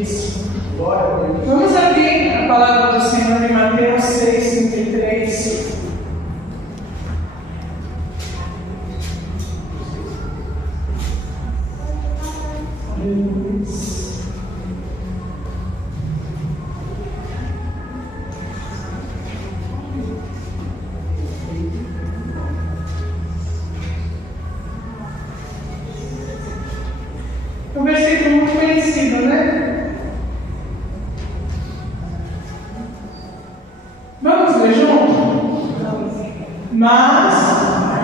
vidas. Vamos abrir a palavra do Senhor em Mateus 6:33. Um versículo muito conhecido, né? Vamos ler junto? Mas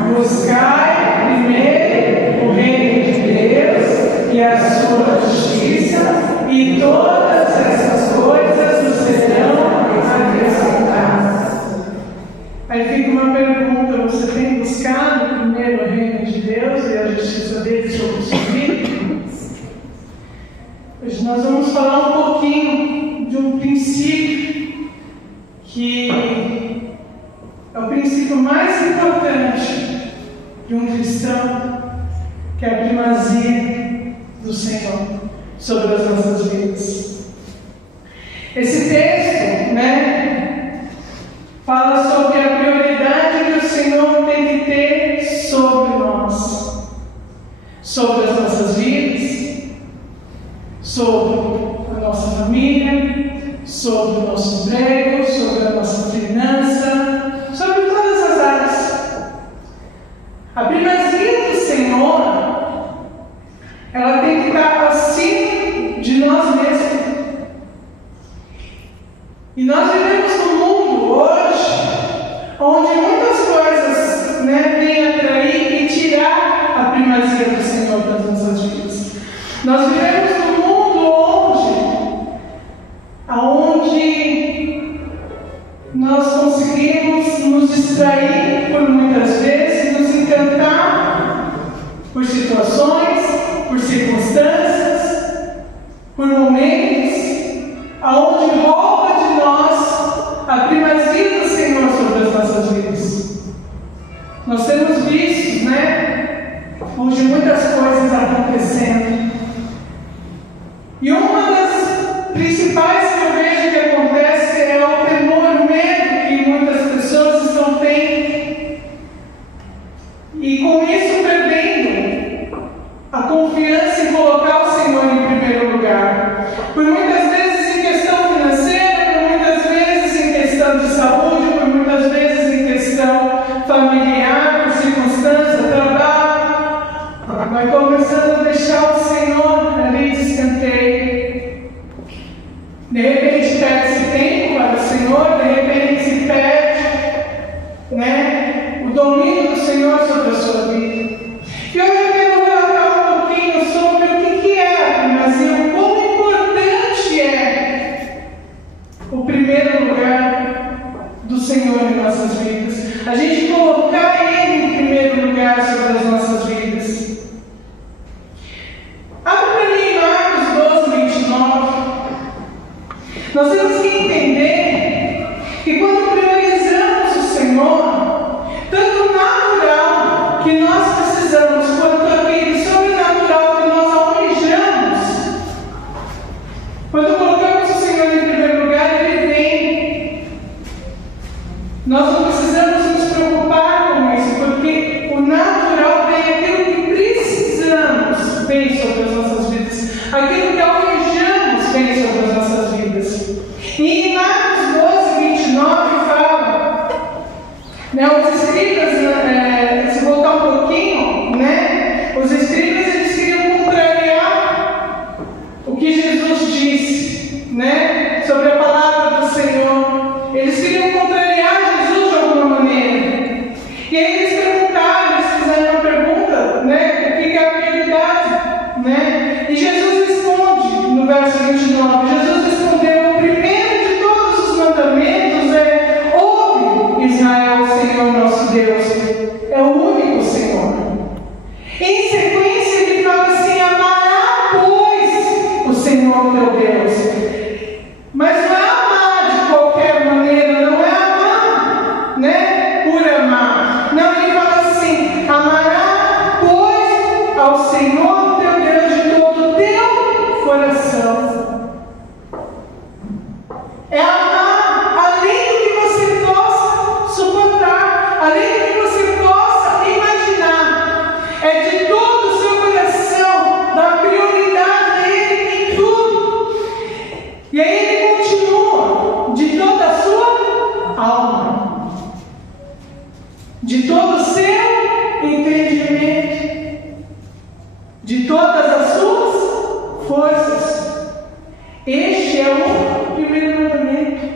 buscai primeiro o reino de Deus e a sua justiça, e todas essas coisas nos serão acrescentadas. Aí fica uma pergunta: você tem buscado primeiro o reino de Deus e a justiça dele sobre sua vida? Hoje nós vamos falar um pouquinho de um princípio que é o princípio mais importante de um cristão, que é a primazia do Senhor sobre as nossas vidas. Esse texto, fala sobre a prioridade que o Senhor tem que ter sobre nós, sobre as nossas vidas, sobre a nossa família, sobre o nosso emprego, sobre a nossa finança, sobre todas as áreas. A primazia do Senhor, ela tem que estar acima de nós mesmos. E nós vivemos num mundo hoje onde muitas coisas vêm atrair e tirar a primazia do Senhor das nossas vidas. Nós vivemos num mundo onde nós conseguimos nos distrair por muitas vezes, nos encantar por situações, por circunstâncias, por momentos, aonde rouba de nós a primazia do Senhor sobre as nossas vidas. Nós temos visto, hoje muitas coisas acontecendo. E uma das principais que eu vejo que acontece é o temor, o medo que muitas pessoas estão tendo. E com isso perdendo a confiança em colocar o Senhor em primeiro lugar. Por muitas vezes em questão financeira, por muitas vezes em questão de saúde, por muitas vezes em questão familiar, por circunstância, trabalho. Vai começando a deixar o Senhor ali de escanteio. De repente perde esse tempo para o Senhor, de repente se perde o domínio do Senhor sobre a sua vida. E hoje eu quero relatar um pouquinho sobre o que é a primazia, o quão importante é o primeiro lugar do Senhor em nossas vidas. A gente colocar Ele em primeiro lugar sobre as nossas vidas. Abre para mim em Marcos 12:29. Nós temos que entender que quando priorizamos o Senhor, tanto o natural que nós precisamos, quanto aquele sobrenatural que nós almejamos, quando colocamos o Senhor em primeiro lugar, Ele vem. Nós não precisamos nos preocupar com isso, porque o natural vem, aquilo que precisamos vem sobre as nossas vidas, aquilo que almejamos vem sobre as nossas vidas. E em Marcos 12:29 fala, os escribas, se voltar um pouquinho, os escribas eles queriam contrariar o que Jesus disse, sobre a palavra do Senhor. Eles queriam contrariar Jesus de alguma maneira. E aí eles perguntaram, eles fizeram uma pergunta, o que é a prioridade, E Jesus responde no verso 29, Jesus respondeu: o primeiro de todos os mandamentos é: ouve, Israel, o Senhor nosso Deus é o único Senhor. Em sequência ele fala assim: amará, pois, o Senhor teu Deus. Mas não é amar de qualquer maneira, não é amar, por amar. Não, ele fala assim: amará, pois, ao Senhor teu Deus de todo o teu coração, todo o seu entendimento, de todas as suas forças. Este é o primeiro mandamento.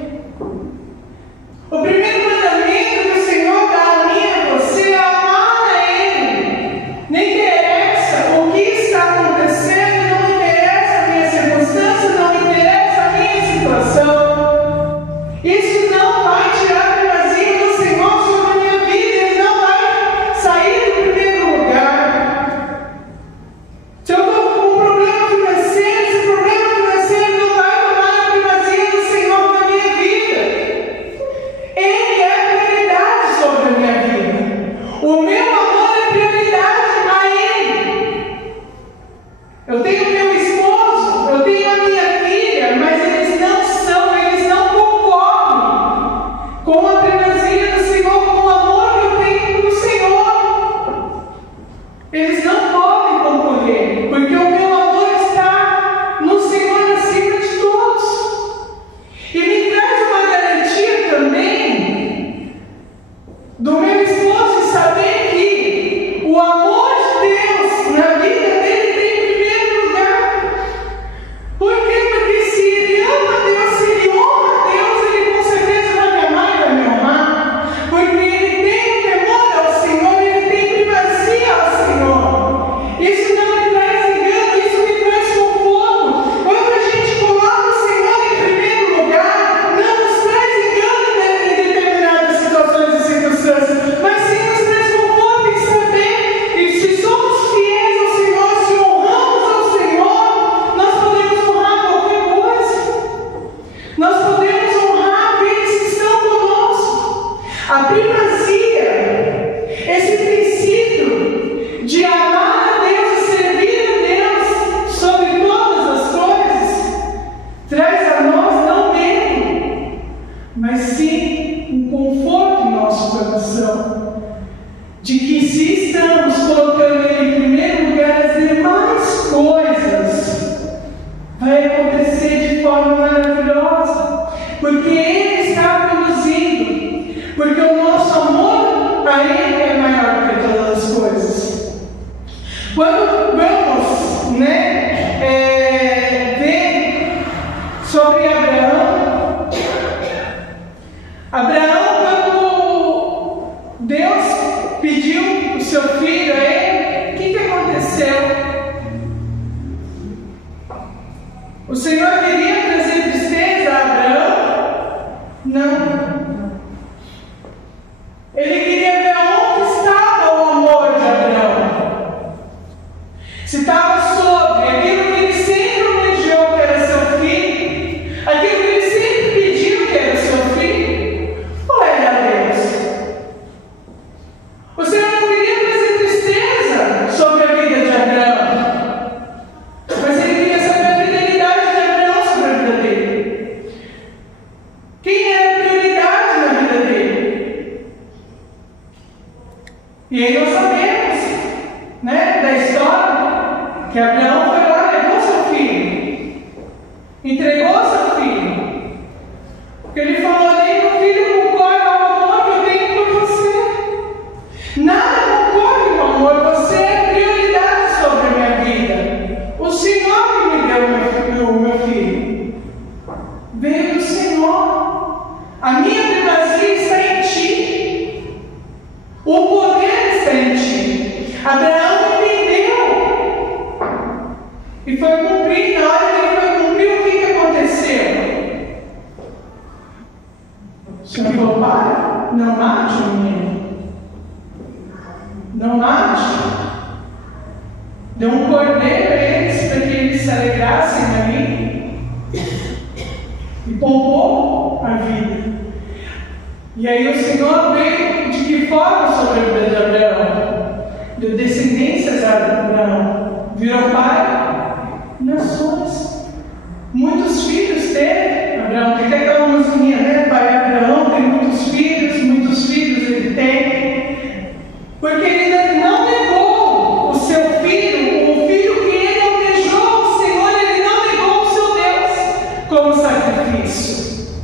O primeiro mandamento que o Senhor dá a mim e a você é amar a Ele. Não interessa o que está acontecendo, não interessa a minha circunstância, não interessa a minha situação. Isso não vai tirar a primazia do Senhor sobre a minha vida, Ele não vai sair do primeiro lugar. Se eu estou com um problema financeiro, esse problema financeiro não vai tomar a primazia do Senhor na minha vida. Ele é a prioridade sobre a minha vida. O meu amor é prioridade a Ele. Eu tenho meu esposo, eu tenho a minha filha, mas eles não concordam com a primazia do Senhor, com o amor que eu tenho do Senhor. Eles não podem concorrer, porque o meu amor está no Senhor acima de todos. E me traz uma garantia também do meu esposo de saber que o amor de Deus na vida dele tem em primeiro lugar. Por quê? Porque se ele ama a Deus, se ele honra a Deus, ele com certeza vai me amar e vai me honrar. Porque ele tem temor ao Senhor, ele tem primazia ao Senhor. Isso não me traz engano, isso me traz conforto. Quando a gente coloca o Senhor em primeiro lugar, não nos traz engano em determinadas situações e circunstâncias, mas sim nos traz conforto em saber que se somos fiéis ao Senhor, se honramos ao Senhor, nós podemos honrar qualquer coisa. Nós podemos honrar aqueles que estão conosco. A primazia, esse princípio de amar a Deus e servir a Deus sobre todas as coisas, traz a nós não medo, mas sim um conforto em nosso coração, de que se estamos colocando Ele em primeiro lugar, as demais coisas vai acontecer de forma maravilhosa, porque Ele está conduzindo, porque o nosso amor a Ele é maior do que todas as coisas. Quando vamos, ver sobre Abraão, quando Deus pediu o seu filho a ele, o que aconteceu? O Senhor queria trazer tristeza a Abraão? Não. Ele queria ver onde estava o amor de Abraão. Se estava sobre aquilo que ele sempre almejou, que era seu filho, aquilo que ele sempre pediu, que era seu filho, ou era Deus? O Senhor não queria trazer tristeza sobre a vida de Abraão, mas ele queria saber a fidelidade de Abraão sobre a vida dele. Quem era a prioridade na vida dele? E aí nós sabemos, da história, que Abraão foi lá, levou seu filho, entregou seu filho, porque ele falou: nem o filho concorre ao amor que eu tenho por você. Nada concorre com o amor, você é prioridade sobre a minha vida. O Senhor que me deu o meu filho veio do Senhor. A minha primazia está em ti. O poder está em ti. Abraão entendeu e foi cumprir. Na hora que ele foi cumprir, o que aconteceu? O Senhor falou: para, não mate o menino. Não mate. Deu um cordeiro a eles para que eles se alegrassem ali e poupou a vida. E aí o Senhor veio de que forma sobre a vida de Abraão? Deu descendências a Abraão. Virou pai? Nações. Muitos filhos teve. Abraão tem até aquela musiquinha, pai Abraão tem muitos filhos ele tem. Porque ele não negou o seu filho, o filho que ele almejou ao Senhor, ele não negou o seu Deus como sacrifício.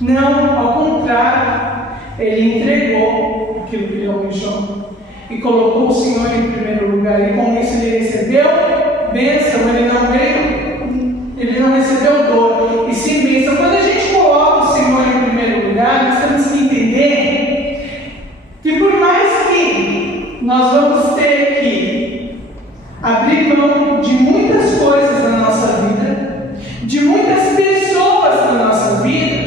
Não, ao contrário, ele entregou aquilo que ele almejou. E colocou o Senhor em primeiro lugar. E com isso ele recebeu bênção, ele não recebeu dor, e sim bênção. Quando a gente coloca o Senhor em primeiro lugar, nós temos que entender que por mais que nós vamos ter que abrir mão de muitas coisas na nossa vida, de muitas pessoas na nossa vida,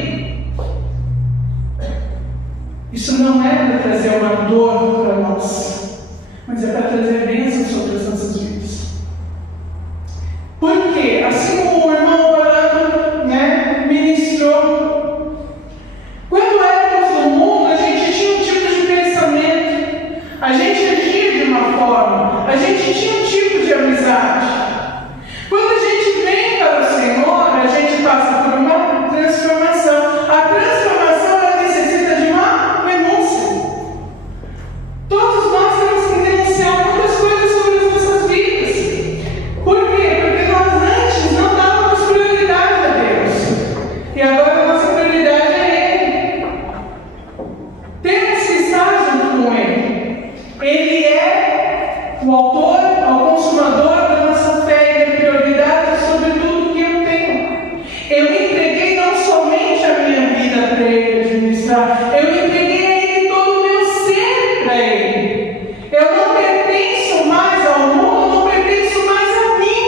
isso não é para trazer uma dor para nós, mas é para trazer bênção sobre as nossas vidas. Porque, assim como o irmão orando, ministrou, quando éramos no mundo, a gente tinha um tipo de pensamento, a gente agia de uma forma, a gente tinha um tipo de amizade. Quando a gente vem para o Senhor, a gente passa por uma transformação. A transformação, ela necessita de uma renúncia. Todos nós temos que renunciar muitas coisas sobre as nossas vidas. Por quê? Porque nós antes não dávamos prioridade a Deus. E agora a nossa prioridade é Ele. Temos que estar junto com Ele. Ele é o autor, o consumador da nossa fé, e a prioridade sobre tudo que eu tenho. Eu entreguei não somente a minha vida para Ele administrar, eu entreguei a Ele todo o meu ser para Ele. Eu não pertenço mais ao mundo, eu não pertenço mais a mim.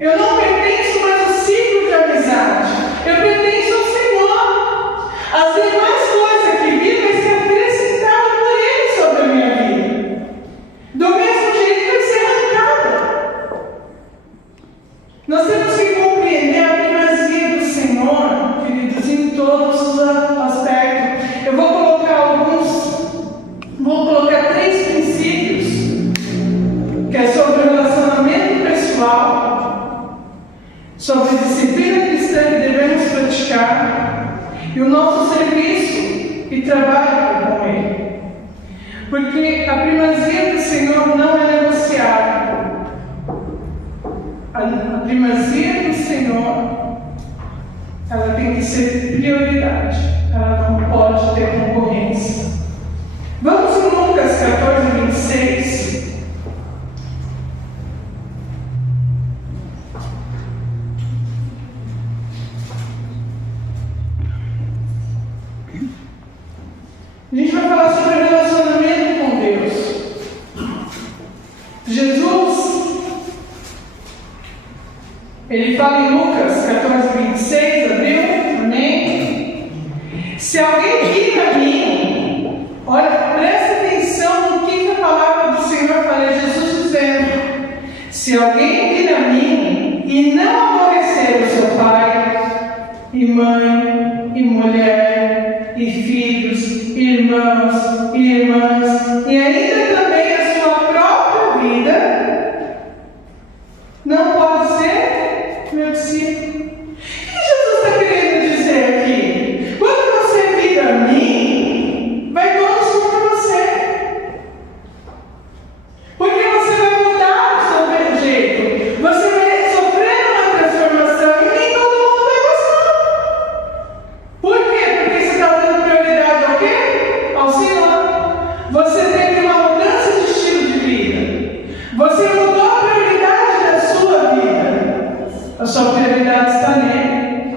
Eu não pertenço mais ao ciclo de amizade. Eu pertenço ao Senhor. As demais coisas que vi vai ser acrescentada por Ele sobre a minha vida. Do mesmo jeito vai ser arrancada. Nós temos que compreender a primazia do Senhor, queridos, em todos os aspectos. Eu vou colocar 3 princípios, que é sobre o relacionamento pessoal, sobre a disciplina cristã que devemos praticar, e o nosso serviço e trabalho com Ele. Porque a primazia do Senhor não é negociável. A primazia do Senhor, ela tem que ser prioridade. Ela não pode ter concorrência. Vamos em Lucas 14, 26. A gente vai falar sobre o relacionamento com Deus. Jesus, ele fala em Lucas 14, 26, abriu? Amém? Se alguém vir a mim, olha, presta atenção no que a palavra do Senhor fala, é Jesus dizendo: se alguém vir a mim e não aborrecer o seu pai, e mãe, e mulher, e filhos, irmãos e irmãs, e ainda também a sua própria vida, não pode ser meu discípulo. O que Jesus está querendo dizer aqui? Quando você vir a mim, vai todos contra você. Porque você vai mudar o seu jeito. Você vai sofrer uma transformação e nem todo mundo vai gostar. Por quê? Porque você está dando prioridade ao quê? Ao Senhor. Você teve uma mudança de estilo de vida. Você mudou a prioridade da sua vida. A sua prioridade está nele.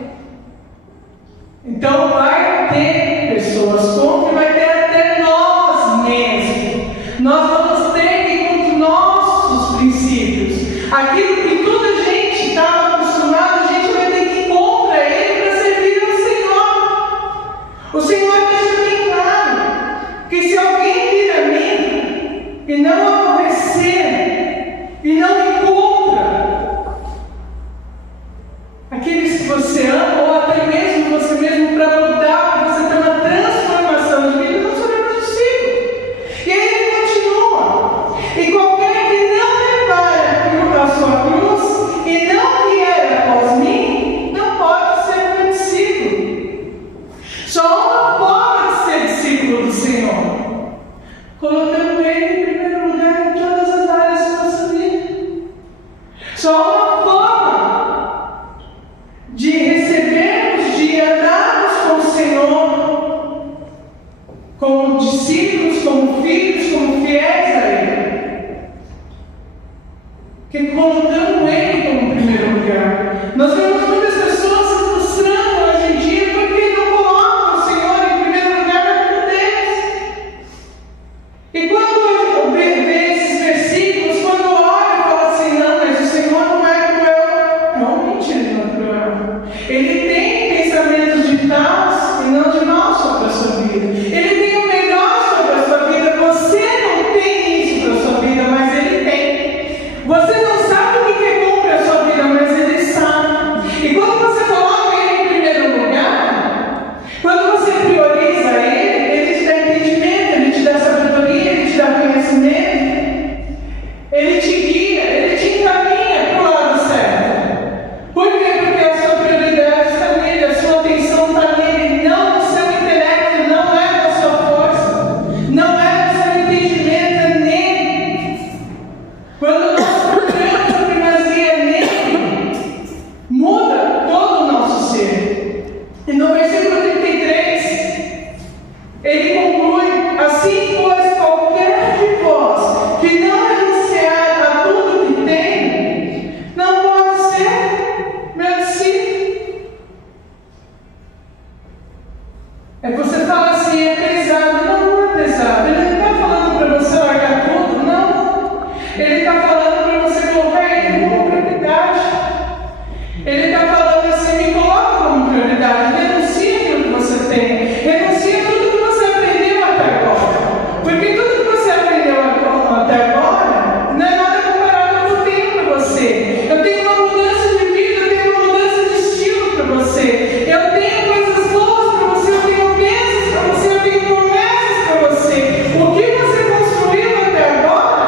Então vai ter pessoas contra e vai ter até nós mesmos. Nós vamos ter que ir com nossos princípios. Aquilo que toda a gente estava acostumado, a gente vai ter que ir contra ele para servir ao Senhor. O Senhor deixa bem claro que se alguém vir a mim e não aborrecer e não me contra, aqueles que colocando Ele como primeiro lugar. Nós vemos muitas pessoas se frustrando hoje em dia porque não colocam o Senhor em primeiro lugar na vida deles. E quando eu vejo esses versículos, quando eu olho e falo assim, não, mas o Senhor não é cruel. Realmente Ele não é cruel. Ele tem pensamentos de paz e não de mal sobre a sua vida. Ele tem o melhor sobre a sua vida. Você não tem isso para a sua vida, mas Ele tem. Você não sabe o que é bom para a sua vida, mas Ele sabe. E quando você coloca Ele em primeiro lugar, quando você prioriza Ele, Ele te dá entendimento, Ele te dá sabedoria, Ele te dá conhecimento, Ele te guia, Ele te encaminha para o lado certo. Por quê? Porque a sua prioridade está nele, a sua atenção está nele, não no seu intelecto, não é na sua força, não é no seu entendimento, é nele. Quando nós procuramos a primazia nele, muda todo o nosso ser. E no versículo 33, ele conclui: assim, pois, qualquer de vós que não renunciar a tudo que tem, não pode ser meu discípulo. É que você fala assim, é pesado. Não, não é pesado. Ele não está falando para você largar tudo, não. Ele está falando para você colocar Ele como prioridade. Ele está falando assim, me coloca como prioridade. Renuncia aquilo que você tem. Renuncia tudo que você aprendeu até agora. Porque tudo que você aprendeu até agora não é nada comparado ao que eu tenho para você. Eu tenho uma mudança de vida, eu tenho uma mudança de estilo para você. Eu tenho coisas boas para você, eu tenho bênçãos para você, eu tenho promessas para você. O que você construiu até agora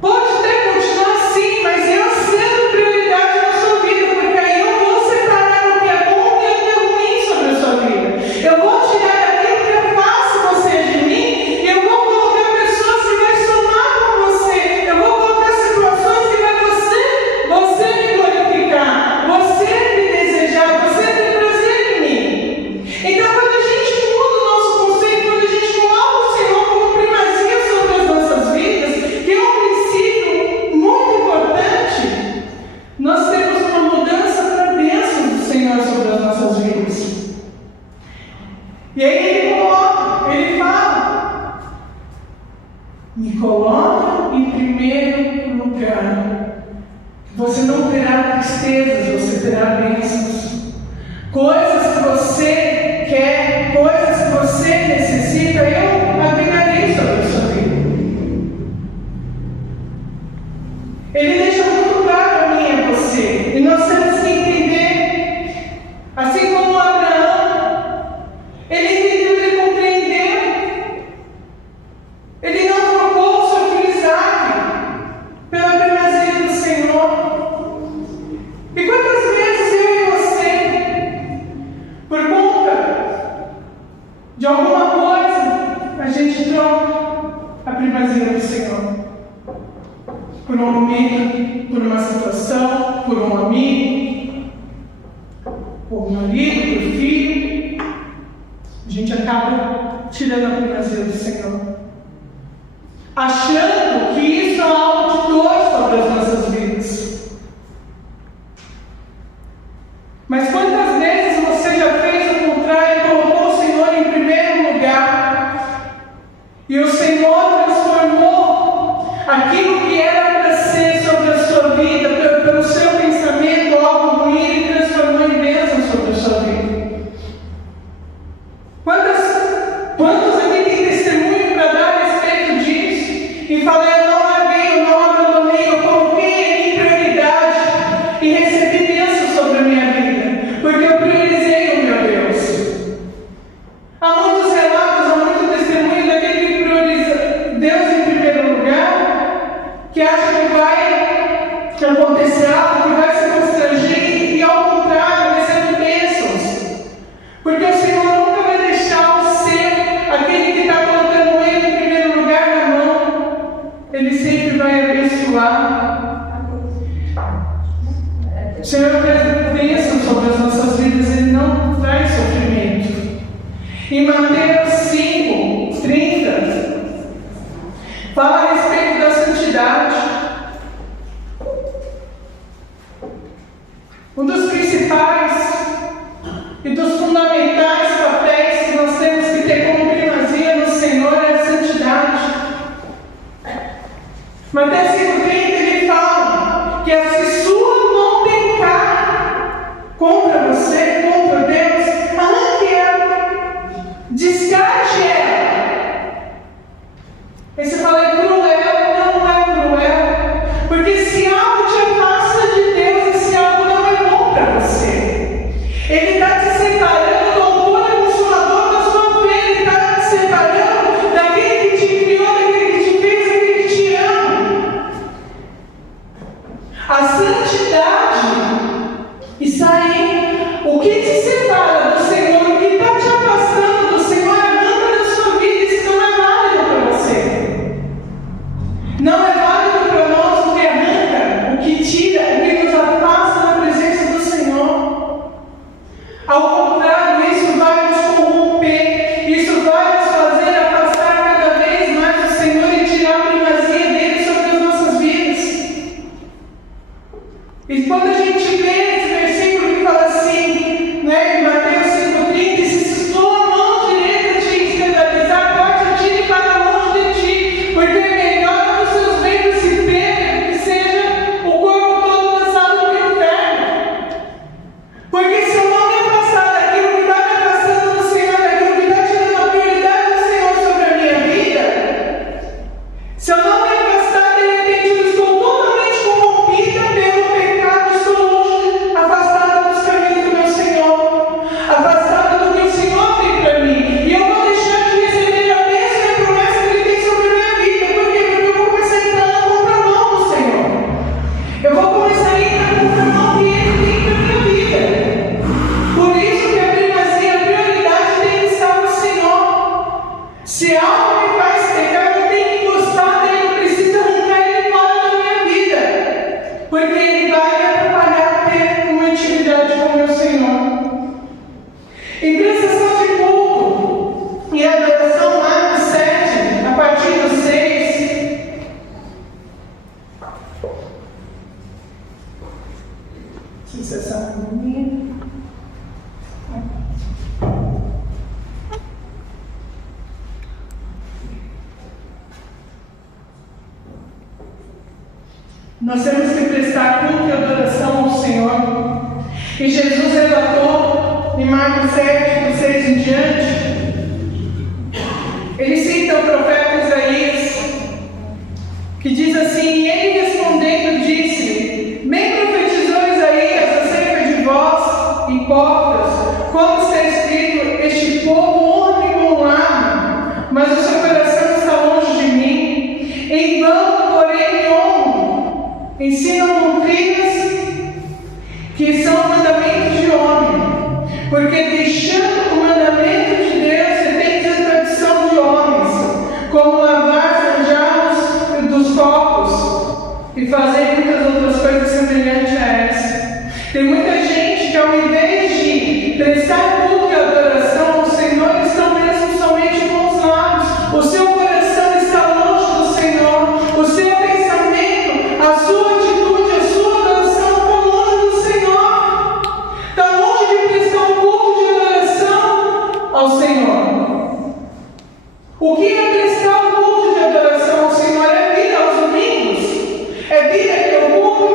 pode até continuar assim, mas eu sendo prioridade na sua vida, porque aí eu vou separar o que é bom e o que é ruim sobre a sua vida. Eu vou tirar aquilo que afasta você de mim e eu vou colocar pessoas que vão somar com você. Eu vou colocar situações que vai você me glorificar, você me desejar, você ter prazer em mim. Então, quando a gente muda o nosso conceito, quando a gente coloca o Senhor como primazia sobre as nossas vidas, que é um princípio muito importante, nós temos uma mudança para a bênção do Senhor sobre as nossas vidas. E aí ele coloca, ele fala: me coloca em primeiro lugar. Você não terá tristezas, você terá bênçãos. Coisas que você quer, coisas que você necessita, eu abrigarei sobre a sua vida. Ele deixa muito claro a mim e a você. E nós temos que entender, assim como Abraão, ele entendeu, ele compreendeu. Ele não trocou o seu filho Isaque pela primazia do Senhor. E quantas vezes eu e você, por conta de alguma coisa, a gente troca a primazia do Senhor? Por um momento, por uma situação, por um amigo, por um marido, por filho, a gente acaba tirando a primazia do Senhor, achando que isso é algo de dor sobre as nossas vidas. Mas quantas vezes você já fez o contrário e colocou o Senhor em primeiro lugar, e o Senhor transformou aquilo que era para ser sobre a sua vida, pelo seu pensamento, algo ruim, e transformou em bênção sobre a sua vida? Quantos aqui têm testemunho para dar a respeito disso? E falar: eu não larguei, eu não abandonei, eu coloquei Ele em prioridade e recebi bênção sobre a minha vida, porque eu priorizei o meu Deus. Há muitos relatos, há muito testemunho daquele que prioriza Deus em primeiro lugar, que acha que acontecer algo, que vai se constranger e ao contrário, recebe bênçãos. Porque o Senhor nunca vai deixar o ser aquele que está colocando Ele em primeiro lugar na mão. Ele sempre vai abençoar. O Senhor traz bênção sobre as nossas vidas, Ele não traz sofrimento. Em Mateus 5:30, fala a respeito da santidade. Um dos principais e dos fundamentais papéis que nós temos que ter como primazia no Senhor é a santidade. Mateus 5,30 ele fala que se sua mão pecar contra você, contra Deus, arranque ela, descarte ela. Aí você fala, é cruel? Não é cruel, porque se algo te afasta de Deus, esse algo não é bom para você. Ele está te separando do autor e consumador da sua fé, ele está te separando daquele que te criou, daquele que te fez, daquele que te ama. A santidade está aí. O que te separa do Senhor, o que está te afastando do Senhor, arranca da sua vida. Isso não é válido para você. Não é válido para nós o que arranca, o que tira, o que nos afasta da presença do Senhor. Ao contrário, isso vai nos corromper, isso vai nos fazer afastar cada vez mais do Senhor e tirar a primazia dele sobre as nossas vidas. E quando a gente vê esse versículo que fala assim, né, em Mateus 5,30, se sua mão direita te escandalizar, corte, tire para longe de ti, porque é melhor que os seus membros se percam, que seja o corpo todo lançado no inferno. Porque se eu não me afastar daquilo que está me afastando do Senhor, daquilo que está tirando a prioridade do Senhor sobre a minha vida, se eu não me afastar, de repente eu estou totalmente corrompida pelo pecado, estou longe, afastada dos caminhos do meu Senhor, afastada do que o Senhor tem para mim, e eu vou deixar de receber a mesma promessa que Ele tem sobre a minha vida. Por quê? Porque eu vou começar a entrar na contramão do Senhor. Eu vou começar a entrar na contramão que Ele tem para a minha vida. Por isso que a primazia, a prioridade tem que estar no Senhor. Se algo me faz pecar, eu tenho que gostar dele, eu preciso arrancar ele fora da minha vida, porque ele vai me atrapalhar a ter uma intimidade com o meu Senhor. Em prestação de culto e adoração, Marcos 7, a partir do 6. Se você sabe comigo. Nós temos que prestar culto e adoração ao Senhor. E Jesus relatou em Marcos 7, do 6 em diante, ele cita o profeta Isaías, que diz assim: e ele respondendo disse: bem profetizou Isaías acerca de vós, hipócritas, como está escrito, este povo honra-me com lábio, mas o seu coração está longe de mim. Em vão, porém, me honro, ensinam doutrinas que são mandamentos de homem, porque deixando o mandamento de Deus, você tem a tradição de homens, como lavar os jarros dos copos e fazer muitas outras coisas semelhantes a essa. Tem muita gente que, ao invés de prestar culto e adoração ao Senhor, estão mesmo somente com os lábios. O seu coração está longe do Senhor, o seu pensamento, a sua atitude, a sua adoração está longe do Senhor, está longe de prestar um culto de adoração ao Senhor. O que é prestar um culto de adoração ao Senhor? É vir aos domingos, é vir ao culto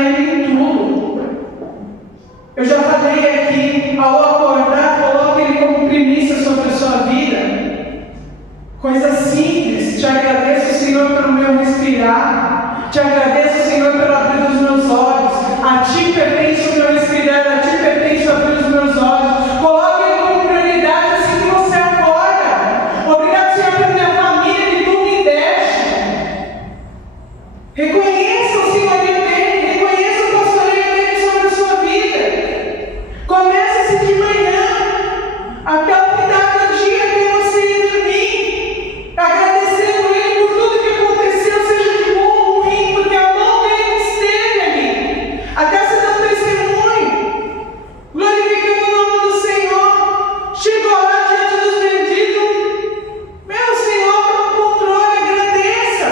Ele em tudo. Eu já falei aqui, ao acordar, coloque Ele como primícia sobre a sua vida. Coisa simples. Te agradeço, Senhor, pelo meu respirar. Te agradeço, Senhor, pelo abrir dos meus olhos. A Ti pertence o meu respirar, a Ti pertence o abrir dos meus olhos. Coloque Ele como prioridade assim que você acorda. Obrigado, Senhor, pela minha família que Tu me deste. Reconheça o senhorio dele, reconheça o pastoreio dele sobre a sua vida. Comece-se de manhã, até o final do dia que você ir dormir, agradecendo Ele por tudo que aconteceu, seja de bom ou ruim, porque a mão dele esteve ali. Até você dar um testemunho, glorificando o nome do Senhor. Chegou lá diante dos benditos. Meu Senhor, está no controle, agradeça.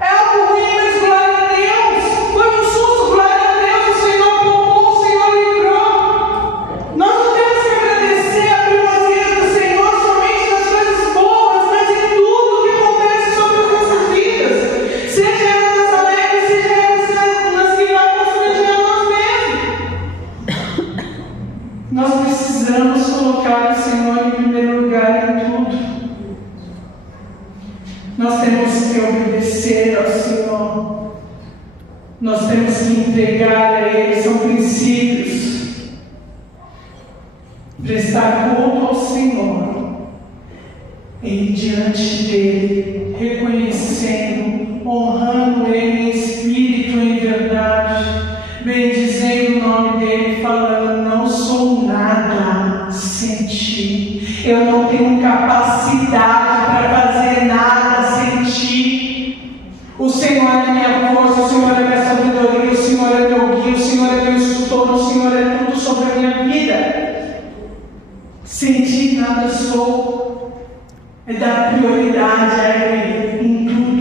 É algo ruim, mas glória a Deus. Foi um susto, glória a Deus. O Senhor poupou, o Senhor livrou. Nós não temos que agradecer a primazia do Senhor somente nas coisas boas, mas em tudo que acontece sobre as nossas vidas. Seja elas nas alegres, seja elas nas que vai constranger a nós mesmos. Nós precisamos colocar o Senhor em primeiro lugar em tudo. Nós temos que obedecer ao Senhor. Nós temos que entregar a Ele. São princípios. Prestar culto ao Senhor. E diante dEle, reconhecendo, honrando Ele em espírito e em verdade, bendizendo o nome dEle, falando: não sou nada sem Ti. Eu não tenho capacidade para fazer nada sem Ti. O Senhor é minha força, o Senhor é minha sabedoria, o Senhor é meu guia, o Senhor é meu instrutor, o Senhor é tudo sobre a minha vida. Sem Ti nada sou. É dar prioridade a Ele em tudo.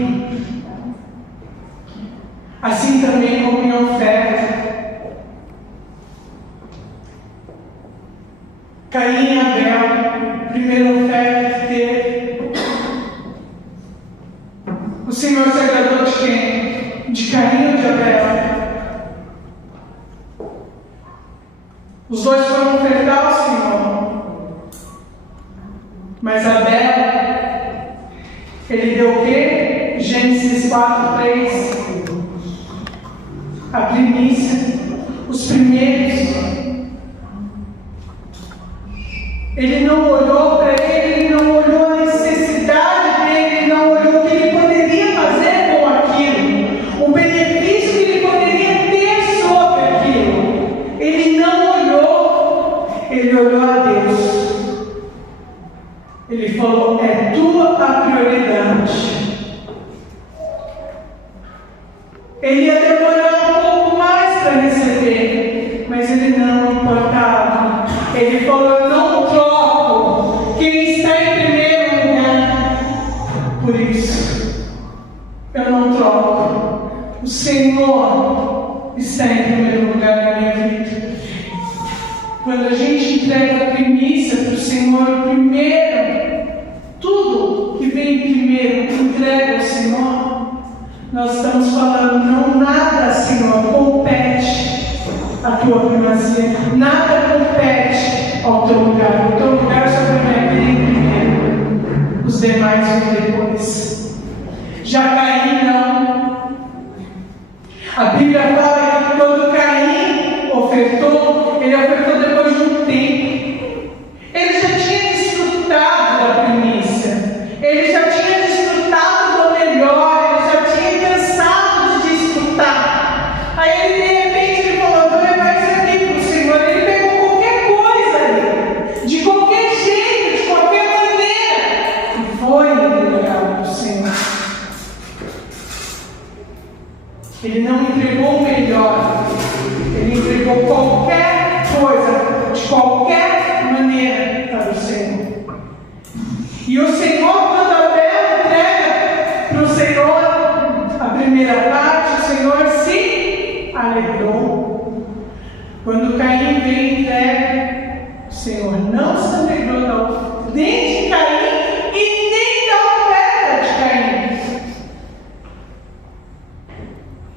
Assim também como minha oferta. Caim e Abel, primeira oferta que teve. O Senhor se agradou de quem? De Caim ou de Abel? Os dois foram ofertar ao Senhor. Mas Abel, ele deu o quê? Gênesis 4:3. A primícia, os primeiros. Ele não olhou para ele, ele não olhou a necessidade dele, ele não olhou o que ele poderia fazer com aquilo, o benefício que ele poderia ter sobre aquilo. Ele não olhou, ele olhou a Deus. Ele falou: é tua a prioridade. Ele ia demorar um pouco mais para receber, mas ele não importava. Ele falou: eu não troco quem está em primeiro lugar por isso. Eu não troco. O Senhor está em primeiro lugar na minha vida. Quando a gente entrega a primícia para o Senhor primeiro, tudo que vem primeiro entrega ao Senhor, nós estamos falando: não, nada, Senhor, compete a tua primazia, nada compete ao teu lugar. O teu lugar sobre a minha vida em primeiro, os demais vêm depois. Já Caim não. A Bíblia fala que quando Caim ofertou, ele ofertou depois de um tempo. Ele já tinha desfrutado da primícia, ele já tinha desfrutado do melhor, ele já tinha cansado de desfrutar. Aí ele, de repente, ele falou: vou levar isso aqui para o Senhor. Ele pegou qualquer coisa ali, de qualquer jeito, de qualquer maneira, e foi entregar para o Senhor. Ele não entregou o melhor, ele entregou qualquer coisa, de qualquer maneira, para o Senhor. E o Senhor, quando Abel entrega para o Senhor a primeira parte, o Senhor se alegrou. Quando Caim veio entrega, o Senhor não se alegrou nem de Caim e nem da oferta de Caim.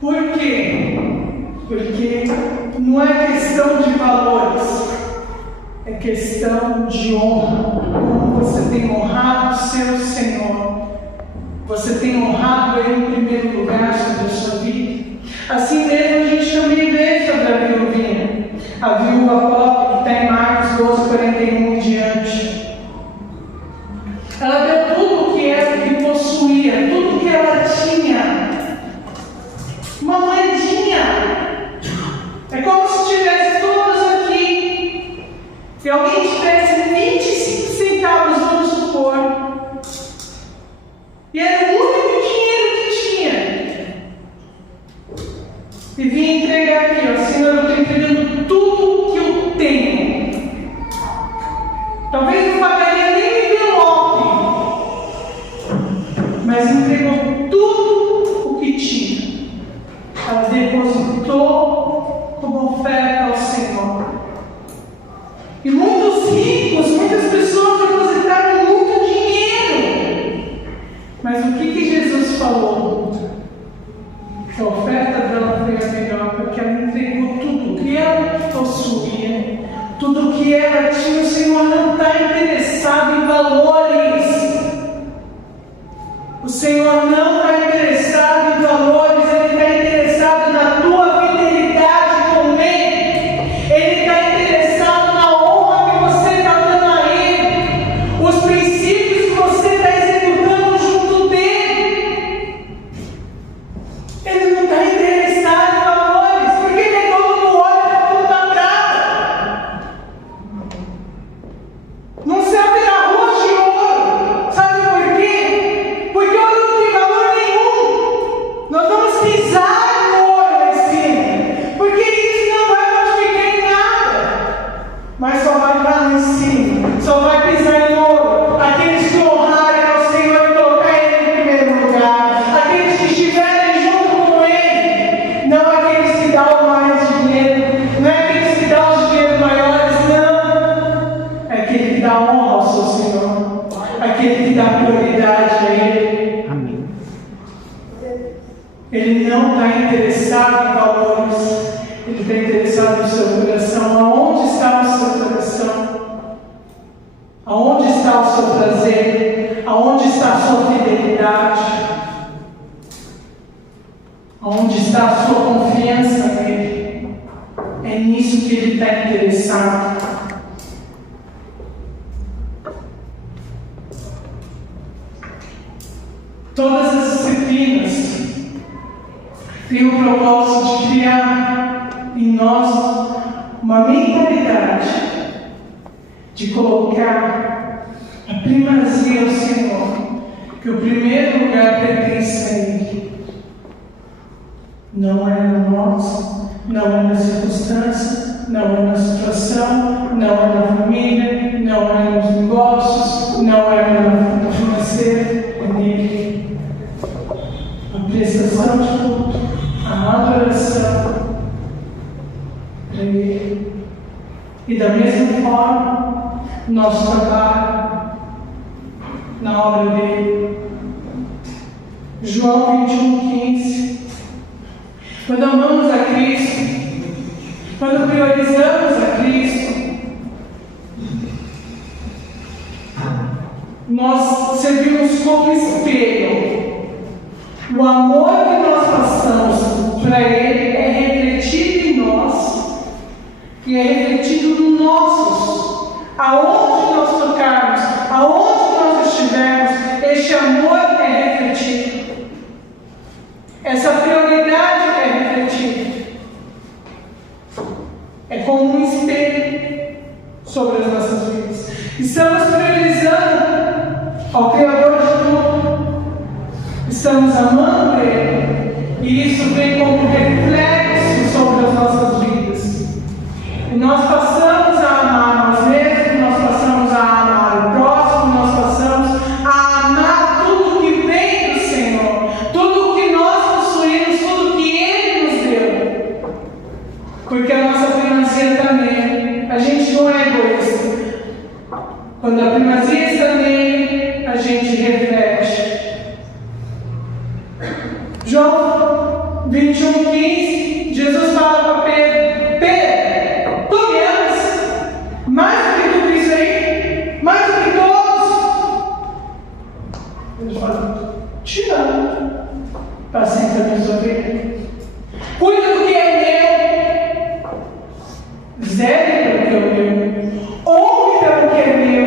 Por quê? não é questão de valores, é questão de honra. Como você tem honrado o seu Senhor, você tem honrado Ele em primeiro lugar sobre a sua vida. Assim mesmo a gente também vê sobre a viuvinha, a viúva pobre, que está em Marcos 12, 41 em diante. Ela deu tudo o que era, que possuía, tudo o que ela tinha. Uma moedinha. É como se tivesse todos aqui. Se alguém tivesse 25 centavos, vamos supor. E era o único dinheiro que tinha. E vinha entregar aqui, ó, Senhor, eu estou entregando tudo o que eu tenho. Talvez não pagaria nem envelope, mas entregou tudo o que tinha. Ela depositou como oferta ao Senhor. E muitos ricos, muitas pessoas depositaram muito dinheiro. Mas o que Jesus falou? Que a oferta dela foi a melhor, porque ela entregou tudo o que ela possuía, tudo o que ela tinha. O Senhor não está interessado em valores. O Senhor não está interessado em valores, Ele está interessado na tua fidelidade com Ele. Ele está interessado na honra que você está dando a Ele, os princípios que você está executando junto dEle. Ele não está interessado em valores, porque Ele é dono do ouro e da ponta brava. Não serve na rua de ouro. Sabe por quê? Porque ouro não tem valor nenhum. Nós vamos pisar no ouro lá em cima, porque isso não vai modificar em nada. Mas só vai lá em cima, só vai pisar em ouro aqueles que honrarem ao Senhor e colocar Ele em primeiro lugar, aqueles que estiverem junto com Ele, não aqueles que dão mais dinheiro, não é aqueles que dão os dinheiros maiores, não. É aquele que dá honra ao seu Senhor, aquele que dá prioridade a Ele. Amém. Ele não está interessado em valores, Ele está interessado no seu coração. Aonde está o seu coração? Aonde está o seu prazer? Aonde está a sua fidelidade? Aonde está a sua confiança nele? É nisso que Ele está interessado. Todas as disciplinas têm o propósito de criar em nós uma mentalidade de colocar a primazia ao Senhor, que o primeiro lugar pertence a Ele. Não é na nós, não é na circunstância, não é na situação, não é na família, não é nos negócios, não é no financeiro, é nele. A prestação de culto, a adoração para Ele. E da mesma forma, nosso trabalho na obra dele. João 21:15. Quando amamos a Cristo, quando priorizamos a Cristo, nós servimos como espelho. O amor que nós passamos para Ele é refletido em nós e é refletido nos nossos. Aonde nós tocarmos, aonde nós estivermos, este amor é refletido. Essa prioridade é refletida. É como um espelho sobre as nossas vidas. Estamos priorizando ao Criador de tudo. Estamos amando Ele. E isso vem como reflexo sobre as nossas vidas. E nós passamos a amar nós mesmos, nós passamos a amar o próximo, nós passamos a amar tudo que vem do Senhor, tudo que nós possuímos, tudo que Ele nos deu. Porque a nossa primazia está nele. A gente não é egoísta. Quando a primazia está nele, a gente reflete. João 21:15, Jesus fala para Pedro: zele pelo que é meu, ouve pelo que é meu.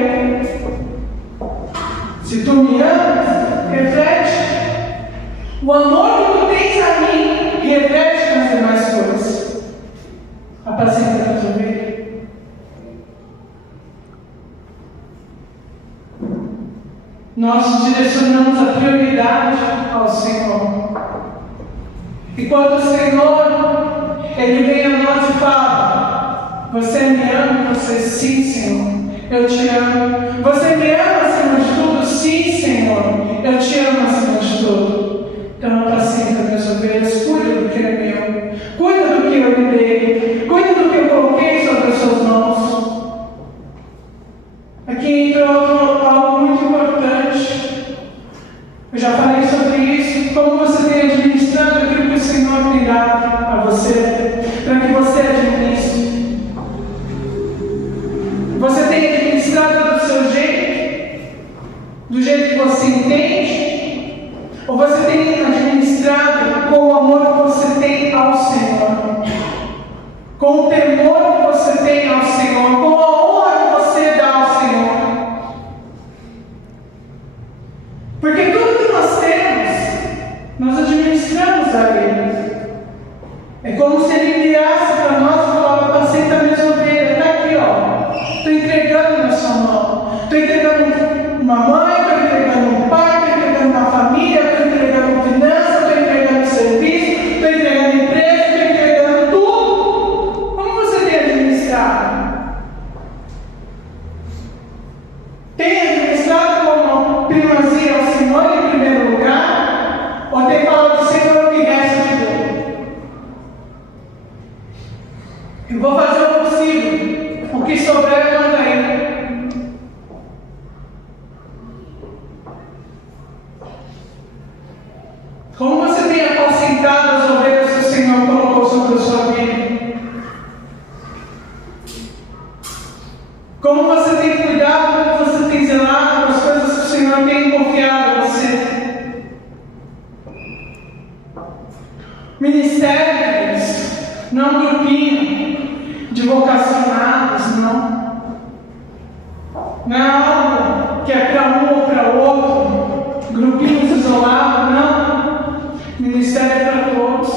Se tu me amas, reflete. O amor que tu tens a mim, reflete nas demais coisas. Apacenta as ovelhas. Nós direcionamos a prioridade ao Senhor. E quando o Senhor, Ele vem a nós e fala: você me ama? Você, sim, Senhor, eu te amo. Você me ama acima de tudo? Sim, Senhor, eu te amo acima de tudo. Então apacenta minhas ovelhas, cuida do que é meu, cuida do que eu lhe dei, cuida do que eu coloquei sobre as suas mãos. Aqui entra algo muito importante. Eu já falei sobre isso. Como você tem administrado aquilo que o Senhor tem dado a você, para que você administre. Você tem administrado do seu jeito, do jeito que você entende, ou você tem administrado com o amor que você tem ao Senhor, com o temor que você tem ao Senhor, com a honra que você dá ao Senhor? Porque tudo que nós temos, nós administramos a Ele. É como se Ele virasse para nós e falava: apacenta minhas ovelhas, está aqui, ó. Estou entregando na sua mão. Estou entregando uma mãe, estou entregando um pai, estou entregando uma família, estou entregando finanças, estou entregando serviço, estou entregando empresa, estou entregando tudo. Como você tem administrado? Tem administrado como primazia ao Senhor em primeiro lugar? Ou tem falado: Senhor, me resta de dor? Eu vou fazer o possível, o que souber eu mando aí. Como você tem apacentado as ovelhas que o Senhor colocou sobre a sua vida? Como você tem cuidado, como você tem zelado com as coisas que o Senhor tem confiado a você? Ministérios, não grupinho de vocacionados, não. Não é algo que é para um ou para outro, grupinhos isolados, não. Ministério é para todos.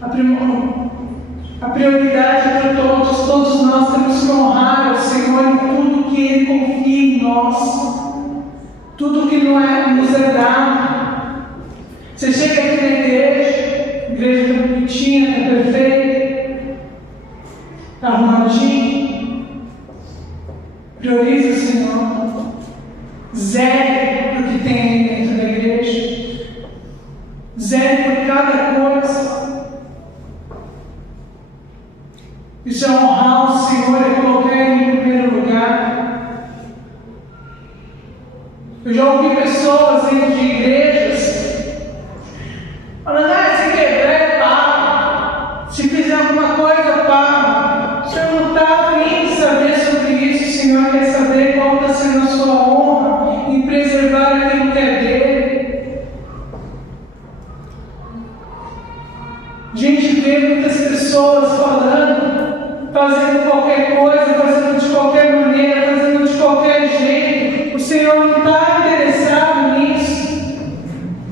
A prioridade é para todos. Todos nós temos que honrar ao Senhor em tudo que Ele confia em nós, tudo que não é, nos é dado. Você chega aqui na igreja está bonitinha, está perfeita, está arrumadinho. Priorize o Senhor. Zele por que tem aí dentro da igreja. Zele por cada coisa. Isso é honrar o Senhor e colocar Ele em primeiro lugar. Eu já ouvi pessoas dentro de igrejas falando: se quebrar, paga. Se fizer alguma coisa, paga. O Senhor não está afim de saber sobre isso. O Senhor quer saber qual está sendo a sua honra em preservar aquilo que é dele. A gente vê muitas pessoas falando, fazendo qualquer coisa, fazendo de qualquer maneira, fazendo de qualquer jeito. O Senhor não está interessado nisso.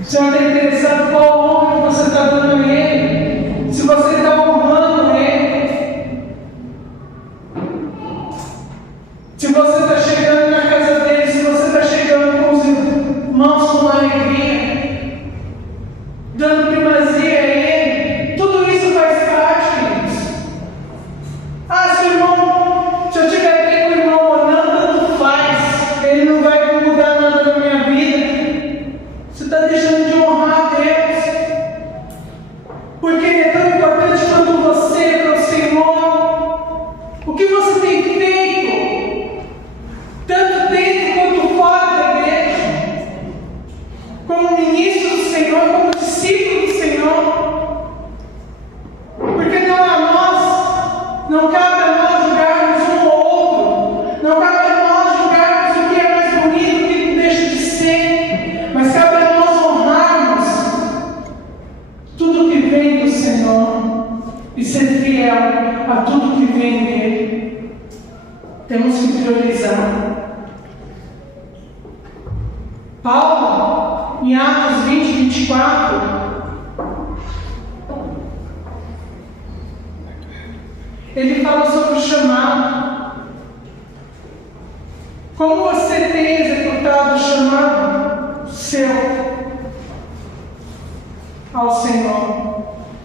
O Senhor está interessado qual a honra que você está dando a Ele. Se você está honrando Ele. Se você está chegando na casa dele, se você está chegando com os irmãos com alegria, dando primazia a Ele, tudo isso faz parte, queridos. Se eu tiver bem com o irmão ou não, tanto faz. Ele não vai mudar nada na minha vida. Você está deixando de honrar a Deus. Porque Ele é tão importante quanto você para o Senhor. O que você tem feito, tanto dentro quanto fora da igreja, como ministro do Senhor, como discípulo do Senhor? Porque não é a nós, não cabe a nós julgarmos um ou outro, não cabe a nós julgarmos o que é mais bonito, o que não deixa de ser, mas cabe a nós honrarmos tudo que vem do Senhor. E e ser fiel a tudo que vem dele. Temos que priorizar. Paulo, em Atos 20, 24, ele fala sobre o chamado. Como você tem executado o chamado seu ao Senhor?